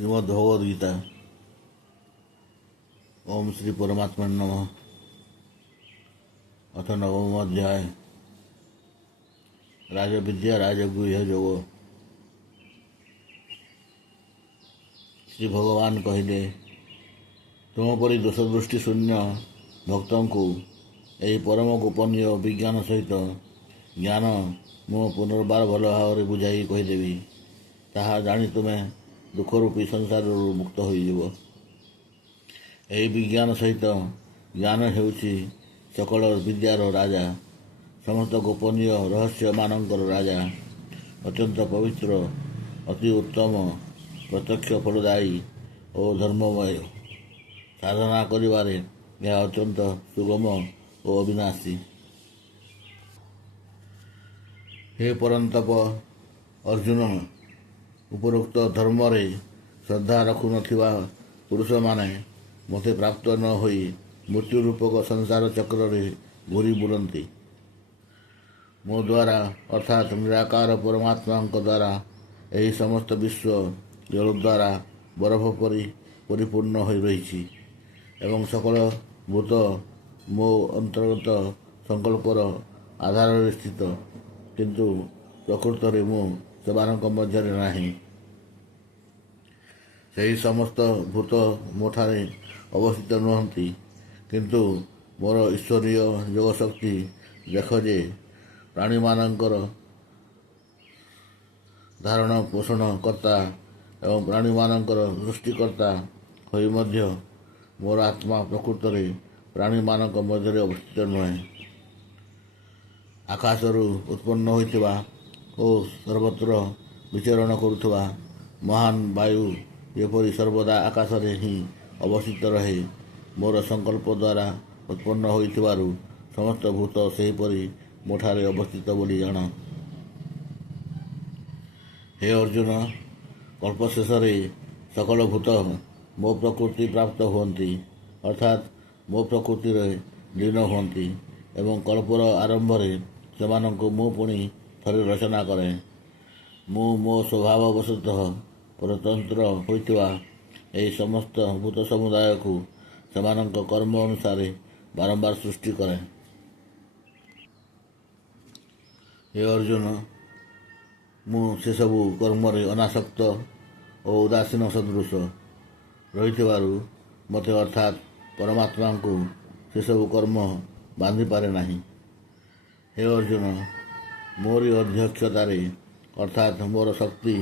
श्रीमद् भगवद गीता। ओम श्री परमात्मा नमः। अथ नवम अध्याय। राजविद्या राजगुह्य जोग। श्री भगवान कहले, तुमपरी दोषदृष्टि शून्य भक्त को यही परम गोपनीय विज्ञान सहित ज्ञान मु पुनर्बार भल भाव बुझाई कहीदेवी। ताहा जानी तुमे दुखरूपी संसार मुक्त होइजिव। यही विज्ञान सहित ज्ञान हेउछि सकल विद्यार राजा, समस्त गोपनीय रहस्य मानकर राजा, अत्यंत पवित्र, अति उत्तम, प्रत्यक्ष फलदायी और धर्ममय। साधना करिबारे यह अत्यंत सुगम और अविनाशी। हे परंतप अर्जुन, उपरोक्त धर्म रे श्रद्धा रखु नथिबा पुरुष माने मते प्राप्त न होई मृत्यु रूपक संसार चक्र रे घूरी बुलंती। मो द्वारा अर्थात निराकार परमात्मा द्वारा यही समस्त विश्व जल द्वारा बरफ परी परिपूर्ण हो रही एवं सकल भूत मो अंतर्गत संकल्पर आधार स्थित, किंतु प्रकृत रे मु सेमानक मध्य नाही। सही समस्त भूत मोठारे अवस्थित नुहंती, किंतु मोर ईश्वरीय योग शक्ति देख जे प्राणी मानकर धारण पोषण कर्ता एवं प्राणी मानकर सृष्टिकर्ता होई मध्य मोर आत्मा प्रकृत रे प्राणी मानक मध्य अवस्थित नुहे। आकाशरू उत्पन्न होइतिबा और सर्वत्र विचरण करुवा महान वायु जेपरी सर्वदा आकाश रे ही अवस्थित रहे, मोर संकल्प द्वारा उत्पन्न होइतिबारु समस्त भूत सेहीपरि मोठारे अवस्थित बोली जान। हे अर्जुन, कल्पशेष रे सकल भूत मो प्रकृति प्राप्त हुअन्ति, अर्थात मो प्रकृति रे लीन हुअन्ति एवं कल्पर आरंभ रे सेमानंकु मु पुणी थरे रचना करे। मु मो स्वभाववशतः परतंत्र होइतिबा एही समस्त भूत समुदाय को सेमानंक कर्म अनुसार बारंबार सृष्टि करे। हे अर्जुन, मु से सबु कर्म रे अनासक्त और उदासीन सदृश रहितिबारु मते अर्थात परमात्मा को से सबु कर्म बांधि पारे नाही। हे अर्जुन, मोरी अध्यक्षतारे अर्थात मोर शक्ति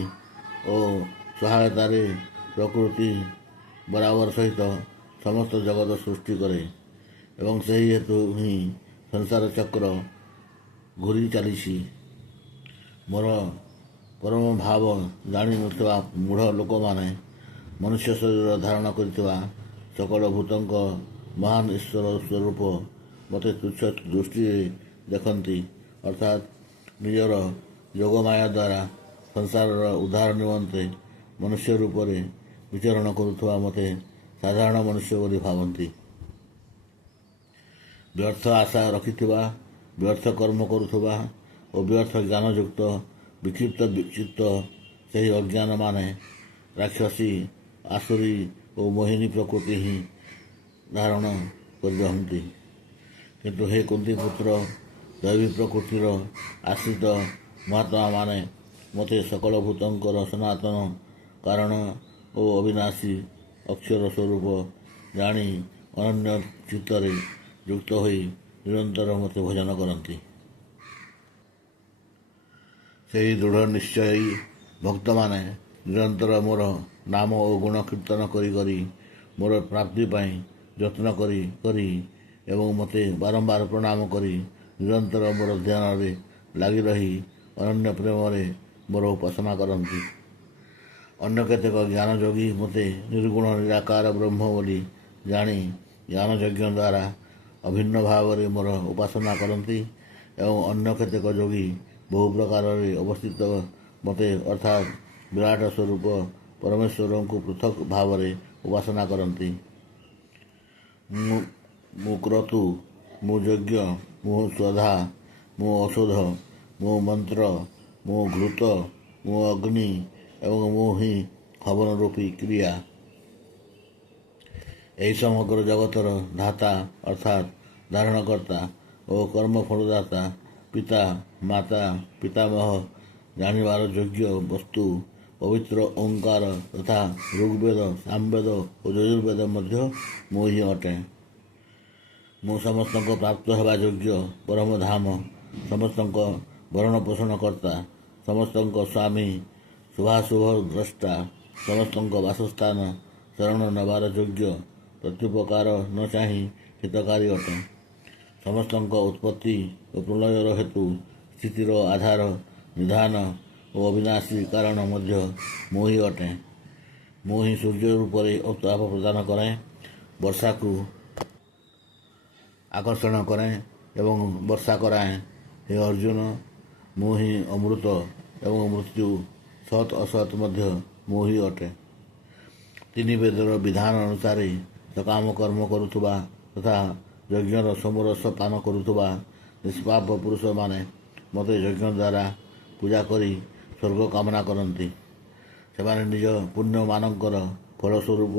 और सहायतारे प्रकृति बराबर सहित समस्त जगत सृष्टि करे एवं सही हेतु ही संसार चक्र घूरी चलीसी। मोर परम भाव जानी नथिबा मूढ़ लोक माने मनुष्य शरीर धारण करथिबा सकल भूतंक महान ईश्वर स्वरूप मते तुच्छ दृष्टि देखती, अर्थात निजर योग माया द्वारा संसार उद्धार निमंते मनुष्य रूप रे विचरण करुवा मते साधारण मनुष्य बोली भावती। व्यर्थ आशा रखिथिबा, व्यर्थ कर्म करुवा और व्यर्थ ज्ञान युक्त विक्षिप्त चित्त सही अज्ञान माने राक्षसी, आसुरी और मोहिनी प्रकृति ही धारण करती। किंतु हे कुंती पुत्र, दैवी प्रकृतिर आश्रित महात्मा माने मते सकल भूतंकर सनातन कारण और अविनाशी अक्षर स्वरूप जानी अनन्य चित्तरे युक्त होई निरंतर मते भजन करती। सही दृढ़ निश्चयी भक्त माने निरंतर मोर नाम और गुण कीर्तन करी करी मोर प्राप्ति पाई यत्न करी करी एवं मते बारंबार प्रणाम करी निरंतर मोर ध्यान रे लगी रही अनन्य प्रेम रे मोर उपासना करती। अन्य केतेक ज्ञान योगी मते निर्गुण निराकार ब्रह्म बोली जानी ज्ञान यज्ञ द्वारा अभिन्न भाव रे मोर उपासना करती एवं अन्य केतेक योगी बहु प्रकार रे अवस्थित मते अर्थात विराट स्वरूप परमेश्वर को पृथक भाव रे उपासना करती। मु क्रतु, मु यज्ञ, मु स्वधा, मु औषध, मु मंत्र, मु घृत, मु अग्नि एवं मु ही ହବନ ରୂପୀ କ୍ରିୟା। ଏହି ସମଗ୍ର ଜଗତର ଧାତା ଅର୍ଥାତ୍ ଧାରଣକର୍ତ୍ତା ଓ କର୍ମଫଳଦାତା ପିତା ମାତା ପିତାମହ ଜାଣିବାର ଯୋଗ୍ୟ ବସ୍ତୁ ପବିତ୍ର ଓଙ୍କାର ତଥା ଋଗ୍ବେଦ ସାମବେଦ ଓ ଯଜୁର୍ବେଦ ମଧ୍ୟ ମୁଁ ହିଁ ଅଟେ। ମୁଁ ସମସ୍ତଙ୍କ ପ୍ରାପ୍ତ ହେବା ଯୋଗ୍ୟ ପରମ ଧାମ, ସମସ୍ତଙ୍କ ଭରଣ ପୋଷଣ କର୍ତ୍ତା, ସମସ୍ତଙ୍କ ସ୍ୱାମୀ, ଶୁଭାଶୁଭ ଦ୍ରଷ୍ଟା, ସମସ୍ତଙ୍କ ବାସସ୍ଥାନ, ଶରଣ ନେବାର ଯୋଗ୍ୟ, ପ୍ରତ୍ୟୁପକାର ନ ଚାହିଁ ହିତକାରୀ ଅଟେ। ସମସ୍ତଙ୍କ ଉତ୍ପତ୍ତି ଓ ପ୍ରଳୟର ହେତୁ, ସ୍ଥିତିର ଆଧାର, ନିଧାନ ଓ ଅବିନାଶୀ କାରଣ ମଧ୍ୟ ମୁଁ ହିଁ ଅଟେ। ମୁଁ ହିଁ ସୂର୍ଯ୍ୟ ରୂପରେ ତାପ ପ୍ରଦାନ କରେ, ବର୍ଷାକୁ ଆକର୍ଷଣ କରେ ଏବଂ ବର୍ଷା କରାଏ। ହେ ଅର୍ଜୁନ, ମୁଁ ହିଁ ଅମୃତ ଏବଂ ମୃତ୍ୟୁ, ସତ୍ ଅସତ୍ ମଧ୍ୟ ମୁଁ ହିଁ ଅଟେ। ତିନି ବେଦର ବିଧାନ ଅନୁସାରେ ସକାମ କର୍ମ କରୁଥିବା ତଥା ଯଜ୍ଞର ସୋମରସ ପାନ କରୁଥିବା ନିଷ୍ପାପ ପୁରୁଷମାନେ ମୋତେ ଯଜ୍ଞ ଦ୍ୱାରା ପୂଜା କରି ସ୍ୱର୍ଗ କାମନା କରନ୍ତି। ସେମାନେ ନିଜ ପୁଣ୍ୟମାନଙ୍କର ଫଳସ୍ୱରୂପ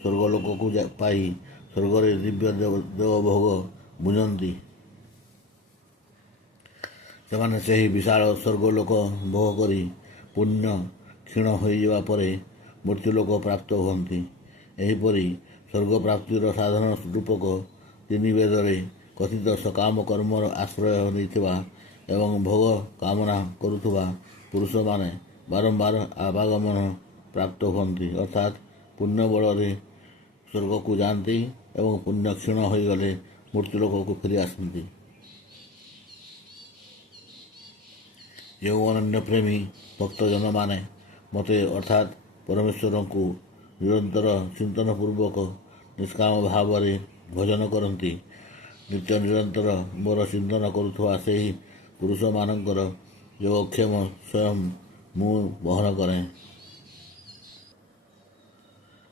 ସ୍ୱର୍ଗଲୋକକୁ ପାଇ ସ୍ୱର୍ଗରେ ଦିବ୍ୟ ଦେବଭୋଗ ବୁଝନ୍ତି। ସେମାନେ ସେହି ବିଶାଳ ସ୍ୱର୍ଗଲୋକ ଭୋଗ କରି ପୁଣ୍ୟ କ୍ଷୀଣ ହୋଇଯିବା ପରେ ମୃତ୍ୟୁଲୋକ ପ୍ରାପ୍ତ ହୁଅନ୍ତି। ଏହିପରି ସ୍ୱର୍ଗ ପ୍ରାପ୍ତିର ସାଧନ ରୂପକ ତିନି ବେଦରେ କଥିତ ସକାମ କର୍ମର ଆଶ୍ରୟ ନେଇଥିବା ଏବଂ ଭୋଗ କାମନା କରୁଥିବା ପୁରୁଷମାନେ ବାରମ୍ବାର ଆବାଗମନ ପ୍ରାପ୍ତ ହୁଅନ୍ତି, ଅର୍ଥାତ୍ ପୁଣ୍ୟ ବଳରେ ସ୍ୱର୍ଗକୁ ଯାଆନ୍ତି ଏବଂ ପୁଣ୍ୟ କ୍ଷୀଣ ହୋଇଗଲେ ମୃତ୍ୟୁଲୋକକୁ ଫେରି ଆସନ୍ତି। ଯେଉଁ ଅନନ୍ୟ ପ୍ରେମୀ ଭକ୍ତଜନମାନେ ମୋତେ ଅର୍ଥାତ୍ ପରମେଶ୍ୱରଙ୍କୁ ନିରନ୍ତର ଚିନ୍ତନପୂର୍ବକ ନିଷ୍କାମ ଭାବରେ ଭଜନ କରନ୍ତି, ନିତ୍ୟ ନିରନ୍ତର ମୋର ଚିନ୍ତନ କରୁଥିବା ସେହି ପୁରୁଷମାନଙ୍କର ଯୋଗକ୍ଷେମ ସ୍ୱୟଂ ମୁଁ ବହନ କରେ।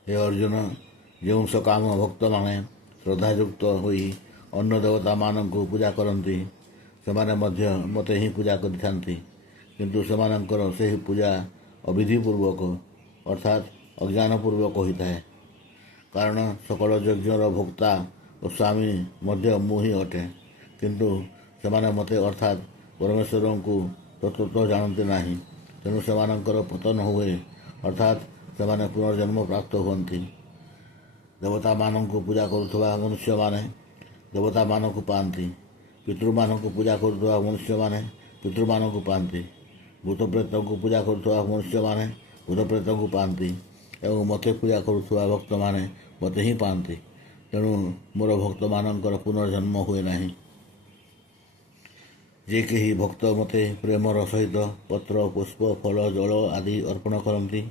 ହେ ଅର୍ଜୁନ, ଯେଉଁ ସକାମ ଭକ୍ତମାନେ ଶ୍ରଦ୍ଧାଯୁକ୍ତ ହୋଇ ଅନ୍ୟ ଦେବତାମାନଙ୍କୁ ପୂଜା କରନ୍ତି, ସେମାନେ ମଧ୍ୟ ମୋତେ ହିଁ ପୂଜା କରିଥାନ୍ତି, କିନ୍ତୁ ସେମାନଙ୍କର ସେହି ପୂଜା ଅବିଧିପୂର୍ବକ ଅର୍ଥାତ୍ ଅଜ୍ଞାନପୂର୍ବକ ହୋଇଥାଏ। କାରଣ ସକଳ ଯଜ୍ଞର ଭୋକ୍ତା ଓ ସ୍ୱାମୀ ମଧ୍ୟ ମୁଁ ହିଁ ଅଟେ, କିନ୍ତୁ ସେମାନେ ମୋତେ ଅର୍ଥାତ୍ ପରମେଶ୍ୱରଙ୍କୁ ତତ୍ତ୍ୱତଃ ଜାଣନ୍ତି ନାହିଁ। ତେଣୁ ସେମାନଙ୍କର ପତନ ହୁଏ, ଅର୍ଥାତ୍ ସେମାନେ ପୁନର୍ଜନ୍ମ ପ୍ରାପ୍ତ ହୁଅନ୍ତି। ଦେବତାମାନଙ୍କୁ ପୂଜା କରୁଥିବା ମନୁଷ୍ୟମାନେ ଦେବତାମାନଙ୍କୁ ପାଆନ୍ତି, ପିତୃମାନଙ୍କୁ ପୂଜା କରୁଥିବା ମନୁଷ୍ୟମାନେ ପିତୃମାନଙ୍କୁ ପାଆନ୍ତି, ଭୂତପ୍ରେତଙ୍କୁ ପୂଜା କରୁଥିବା ମନୁଷ୍ୟମାନେ ଭୂତପ୍ରେତଙ୍କୁ ପାଆନ୍ତି ଏବଂ ମୋତେ ପୂଜା କରୁଥିବା ଭକ୍ତମାନେ ମୋତେ ହିଁ ପାଆନ୍ତି। ତେଣୁ ମୋର ଭକ୍ତମାନଙ୍କର ପୁନର୍ଜନ୍ମ ହୁଏ ନାହିଁ। ଯେ କେହି ଭକ୍ତ ମୋତେ ପ୍ରେମର ସହିତ ପତ୍ର, ପୁଷ୍ପ, ଫଳ, ଜଳ ଆଦି ଅର୍ପଣ କରନ୍ତି,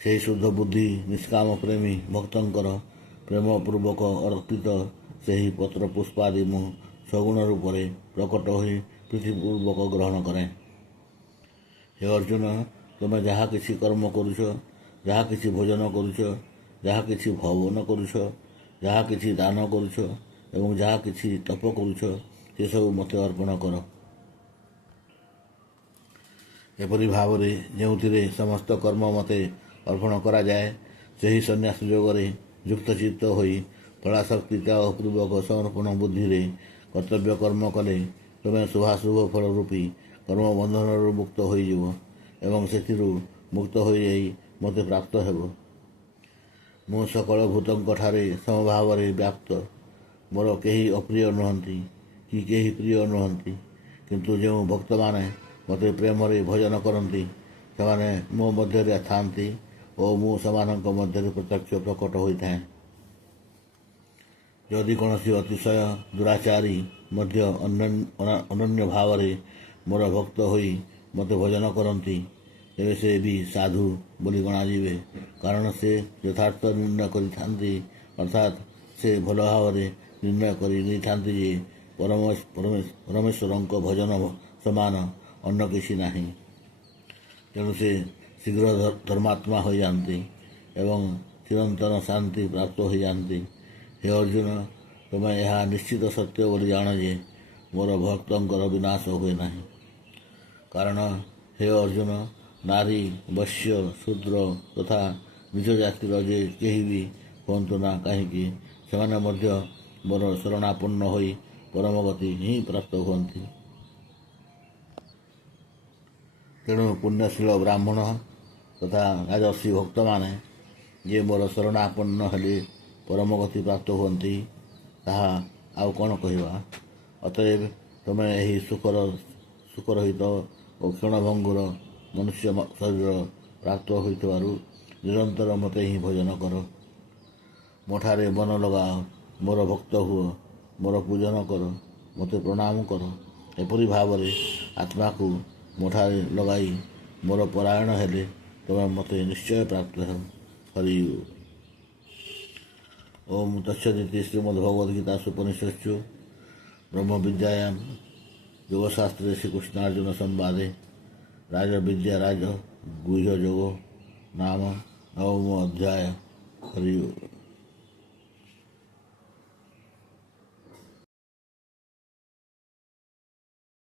ସେହି ଶୁଦ୍ଧ ବୁଦ୍ଧି ନିଷ୍କାମ ପ୍ରେମୀ ଭକ୍ତଙ୍କର ପ୍ରେମପୂର୍ବକ ଅର୍ପିତ ସେହି ପତ୍ର ପୁଷ୍ପ ଆଦି ମୁଁ ସଗୁଣ ରୂପରେ ପ୍ରକଟ ହୋଇ ପ୍ରୀତିପୂର୍ବକ ଗ୍ରହଣ କରେ। ହେ ଅର୍ଜୁନ, ତୁମେ ଯାହା କିଛି କର୍ମ କରୁଛ, ଯାହା କିଛି ଭୋଜନ କରୁଛ, ଯାହା କିଛି ହବନ କରୁଛ, ଯାହା କିଛି ଦାନ କରୁଛ ଏବଂ ଯାହା କିଛି ତପ କରୁଛ, ସେସବୁ ମୋତେ ଅର୍ପଣ କର। ଏପରି ଭାବରେ ଯେଉଁଥିରେ ସମସ୍ତ କର୍ମ ମୋତେ ଅର୍ପଣ କରାଯାଏ, ସେହି ସନ୍ନ୍ୟାସ ଯୋଗରେ ଯୁକ୍ତଚିତ୍ତ ହୋଇ ଫଳାସକ୍ତି ତ୍ୟାଗ ପୂର୍ବକ ସମର୍ପଣ ବୁଦ୍ଧିରେ କର୍ତ୍ତବ୍ୟ କର୍ମ କଲେ ତୁମେ ଶୁଭାଶୁଭ ଫଳ ରୂପୀ କର୍ମବନ୍ଧନରୁ ମୁକ୍ତ ହୋଇଯିବ ଏବଂ ସେଥିରୁ ମୁକ୍ତ ହୋଇଯାଇ ମୋତେ ପ୍ରାପ୍ତ ହେବ। ମୁଁ ସକଳ ଭୂତଙ୍କଠାରେ ସମଭାବରେ ବ୍ୟାପ୍ତ। ମୋର କେହି ଅପ୍ରିୟ ନୁହନ୍ତି କି କେହି ପ୍ରିୟ ନୁହନ୍ତି, କିନ୍ତୁ ଯେଉଁ ଭକ୍ତମାନେ ମୋତେ ପ୍ରେମରେ ଭଜନ କରନ୍ତି, ସେମାନେ ମୋ ମଧ୍ୟରେ ଥାଆନ୍ତି ଓ ମୁଁ ସେମାନଙ୍କ ମଧ୍ୟରେ ପ୍ରତ୍ୟକ୍ଷ ପ୍ରକଟ ହୋଇଥାଏ। ଯଦି କୌଣସି ଅତିଶୟ ଦୁରାଚାରୀ ମଧ୍ୟ ଅନନ୍ୟ ଭାବରେ ମୋର ଭକ୍ତ ହୋଇ ମୋତେ ଭଜନ କରନ୍ତି, ତେବେ ସେ ବି ସାଧୁ ବୋଲି ଗଣାଯିବେ, କାରଣ ସେ ଯଥାର୍ଥ ନିର୍ଣ୍ଣୟ କରିଥାନ୍ତି, ଅର୍ଥାତ୍ ସେ ଭଲ ଭାବରେ ନିର୍ଣ୍ଣୟ କରି ନେଇଥାନ୍ତି ଯେ ପରମେଶ୍ୱରଙ୍କ ଭଜନ ସମାନ ଅନ୍ୟ କିଛି ନାହିଁ। ତେଣୁ ସେ ଶୀଘ୍ର ଧର୍ମାତ୍ମା ହୋଇଯାଆନ୍ତି ଏବଂ ଚିରନ୍ତନ ଶାନ୍ତି ପ୍ରାପ୍ତ ହୋଇଯାଆନ୍ତି। ହେ ଅର୍ଜୁନ, ତୁମେ ଏହା ନିଶ୍ଚିତ ସତ୍ୟ ବୋଲି ଜାଣ ଯେ ମୋର ଭକ୍ତଙ୍କର ବିନାଶ ହୁଏ ନାହିଁ। କାରଣ ହେ ଅର୍ଜୁନ, ନାରୀ ବୈଶ୍ୟ ଶୂଦ୍ର ତଥା ନିଜ ଜାତିର ଯେ କେହି ବି ହୁଅନ୍ତୁ ନା କାହିଁକି ସେମାନେ ମଧ୍ୟ ମୋର ଶରଣାପନ୍ନ ହୋଇ ପରମଗତି ହିଁ ପ୍ରାପ୍ତ ହୁଅନ୍ତି। ତେଣୁ ପୁଣ୍ୟଶୀଳ ବ୍ରାହ୍ମଣ ତଥା ରାଜର୍ଷି ଭକ୍ତମାନେ ଯେ ମୋର ଶରଣାପନ୍ନ ହେଲେ ପରମଗତି ପ୍ରାପ୍ତ ହୁଅନ୍ତି ତାହା ଆଉ କ'ଣ କହିବା। ଅତଏବ ତୁମେ ଏହି ସୁଖରହିତ ଓ କ୍ଷଣଭଙ୍ଗୁର ମନୁଷ୍ୟ ଶରୀର ପ୍ରାପ୍ତ ହୋଇଥିବାରୁ ନିରନ୍ତର ମୋତେ ହିଁ ଭଜନ କର। ମୋଠାରେ ମନ ଲଗାଅ, ମୋର ଭକ୍ତ ହୁଅ, ମୋର ପୂଜନ କର, ମୋତେ ପ୍ରଣାମ କର। ଏପରି ଭାବରେ ଆତ୍ମାକୁ ମୋଠାରେ ଲଗାଇ ମୋର ପରାୟଣ ହେଲେ ତୁମେ ମୋତେ ନିଶ୍ଚୟ ପ୍ରାପ୍ତ ହେବ। ହରି ଓମ୍ ତତ୍ସଦିତି। ଶ୍ରୀମଦ୍ଭଗବଦ୍ଗୀତାସୁ ଉପନିଷତ୍ସୁ ବ୍ରହ୍ମବିଦ୍ୟାୟାଂ ଯୋଗଶାସ୍ତ୍ରେ ଶ୍ରୀକୃଷ୍ଣାର୍ଜୁନ ସମ୍ବାଦେ ରାଜବିଦ୍ୟା ରାଜ ଗୁହ୍ୟ ଯୋଗ ନାମ ନବମ ଅଧ୍ୟାୟ। ହରି